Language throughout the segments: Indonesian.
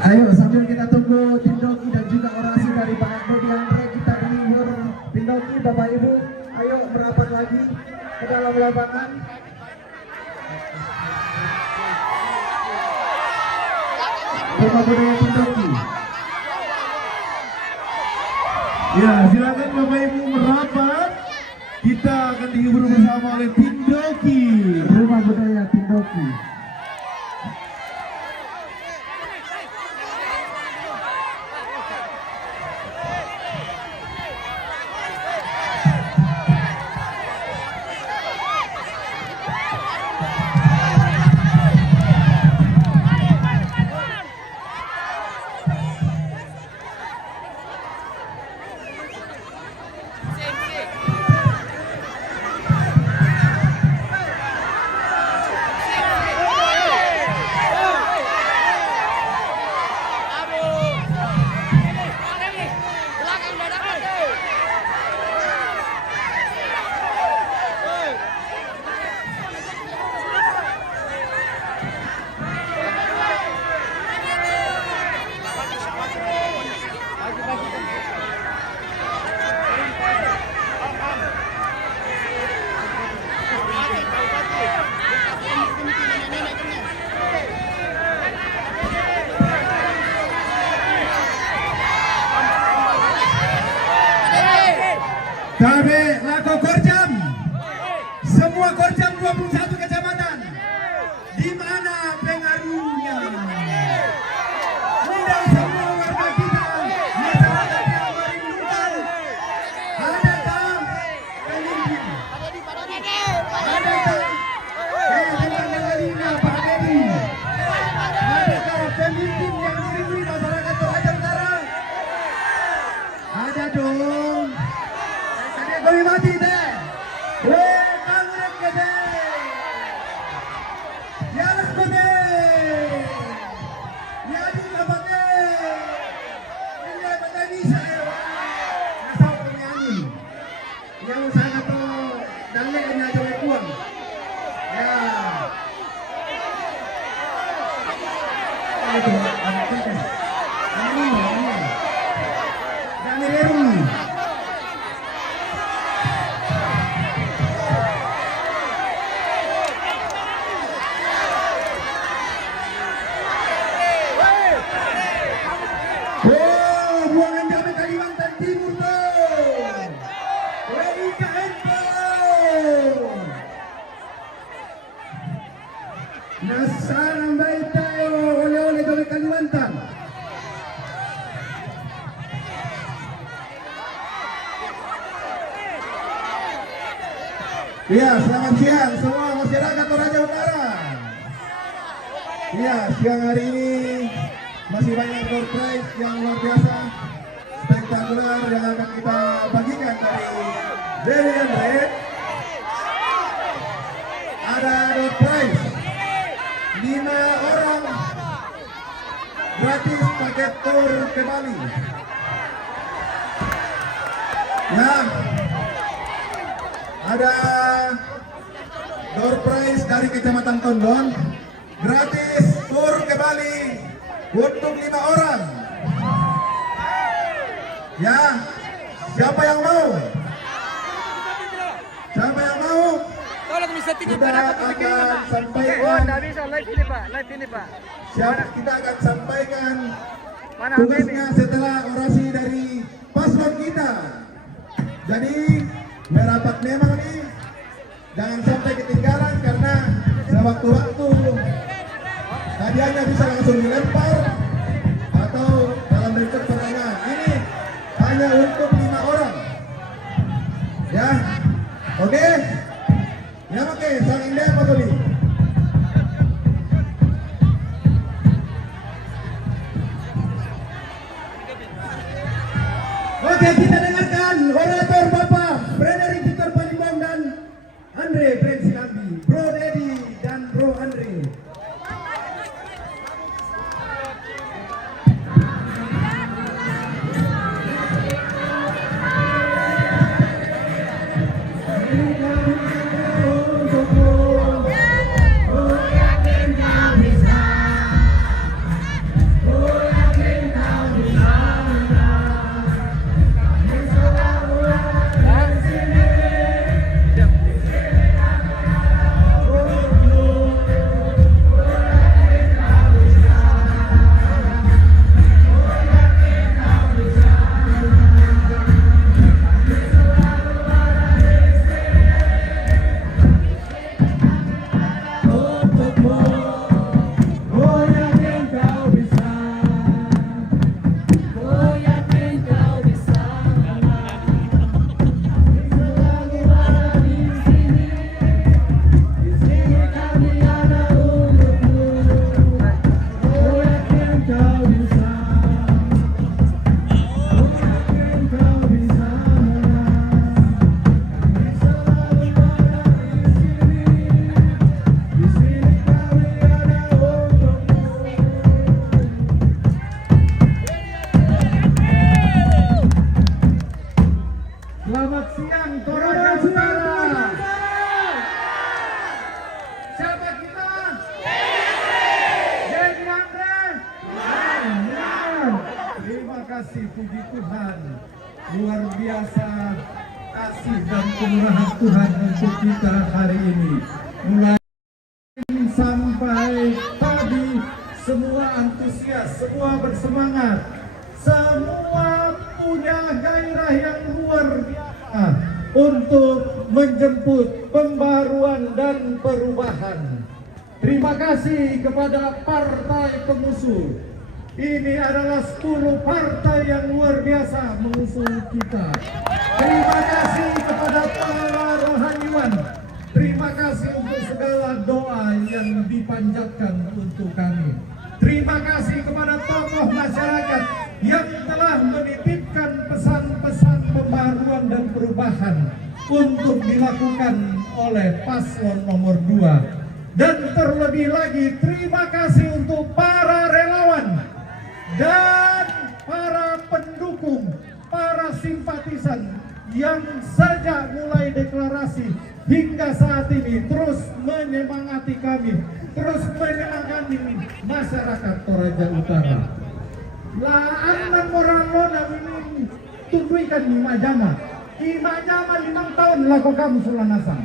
Ayo sambil kita tunggu tim Doki dan juga orasi dari Pak Dodi Andre, kita hibur tim Doki Bapak Ibu. Ayo merapat lagi ke dalam lapangan. Bapak budaya tim Doki. Ya, silakan Bapak Ibu merapat. Kita akan dihibur bersama oleh tim Doki. Rumah budaya tim Doki. Tabe Lako Korjam, semua Korjam 21 kecamatan, di mana pengaruhnya? Undang semua warga kita, masyarakat yang merindukan. Adakah pemimpin? Adakah Pak Dedi? Adakah pemimpin yang dirindui masyarakat Toraja Utara? Ada dong. Kami mati deh. Kamu kede. Ya lah kede. Ya di kapake. Ini pada bisa ya. Asal penyanyi. Yang sangat to dalek nya coba kuang. Ya. Itu ini. Dan Leru. Nasarang baik tayo oleh-oleh dari Kalimantan. Ya, selamat siang semua masyarakat Toraja Utara. Ya, siang hari ini masih banyak door prize yang luar biasa, spektakuler yang akan kita bagikan dari Red. Ada door prize 5 orang gratis paket tur ke Bali. Ya, ada door prize dari Kecamatan Tondon, gratis tur ke Bali untuk 5 orang. Ya, siapa yang mau? Siapa yang mau? Kita akan sampaikan. Live ini Pak. Kita akan sampaikan tugasnya setelah orasi dari paslon kita. Jadi merapat memang nih, jangan sampai ketinggalan karena sewaktu-waktu hadiahnya bisa langsung dilempar atau dalam bentuk pertanyaan. Ini hanya untuk 5 orang. Ya, oke? Ya oke, saling deh Pak Tony. Oke, kita dengarkan orator Bapak Frederick Victor Palimbang dan Andre Prensilambi, Bro Dedi dan Bro Andre. kasih, puji Tuhan. Luar biasa kasih dan kemurahan Tuhan untuk kita hari ini. Mulai sampai tadi semua antusias, semua bersemangat, semua punya gairah yang luar biasa untuk menjemput pembaruan dan perubahan. Terima kasih kepada partai pemusuh. Ini adalah 10 partai yang luar biasa mengusung kita. Terima kasih kepada para rohaniwan. Terima kasih untuk segala doa yang dipanjatkan untuk kami. Terima kasih kepada tokoh masyarakat yang telah menitipkan pesan-pesan pembaruan dan perubahan untuk dilakukan oleh paslon nomor 2. Dan terlebih lagi terima kasih untuk para relawan dan para pendukung, para simpatisan yang sejak mulai deklarasi hingga saat ini terus menyemangati kami, terus menyemangati masyarakat Toraja Utara. Lah anak moralona ini tungguikan di Majama. Di Majama 5 tahun laku kamu sulanasang.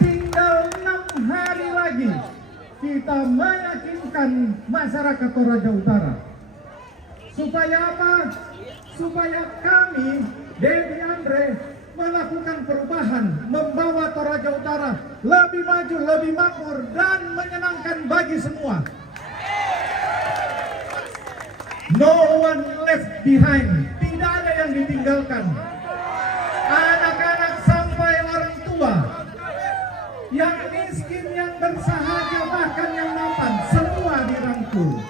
Tinggal 6 hari lagi kita meyakinkan masyarakat Toraja Utara. Supaya apa? Supaya kami, Dewi Andre, melakukan perubahan, membawa Toraja Utara lebih maju, lebih makmur, dan menyenangkan bagi semua. No one left behind, tidak ada yang ditinggalkan. Anak-anak sampai orang tua, yang miskin, yang bersahaja, bahkan yang mapan, semua dirangkul.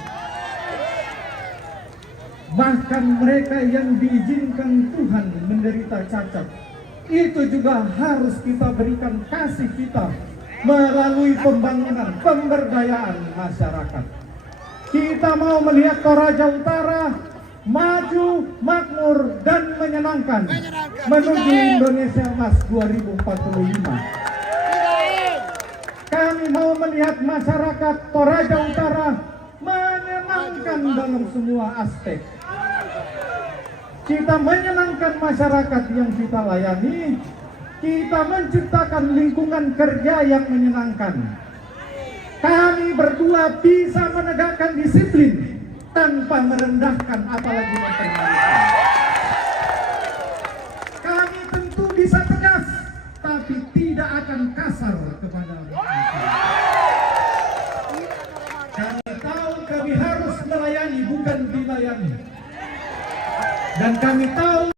Bahkan mereka yang diizinkan Tuhan menderita cacat, itu juga harus kita berikan kasih kita melalui pembangunan, pemberdayaan masyarakat. Kita mau melihat Toraja Utara maju, makmur, dan menyenangkan menuju Indonesia Emas 2045. Kami mau melihat masyarakat Toraja Utara menyenangkan dalam semua aspek. Kita menyenangkan masyarakat yang kita layani, kita menciptakan lingkungan kerja yang menyenangkan. Kami berdua bisa menegakkan disiplin tanpa merendahkan apalagi mempermalukan. Kami tentu bisa tegas, tapi tidak akan kasar kepada manusia. Kami tahu kami harus melayani, bukan dilayani. Dan kami tahu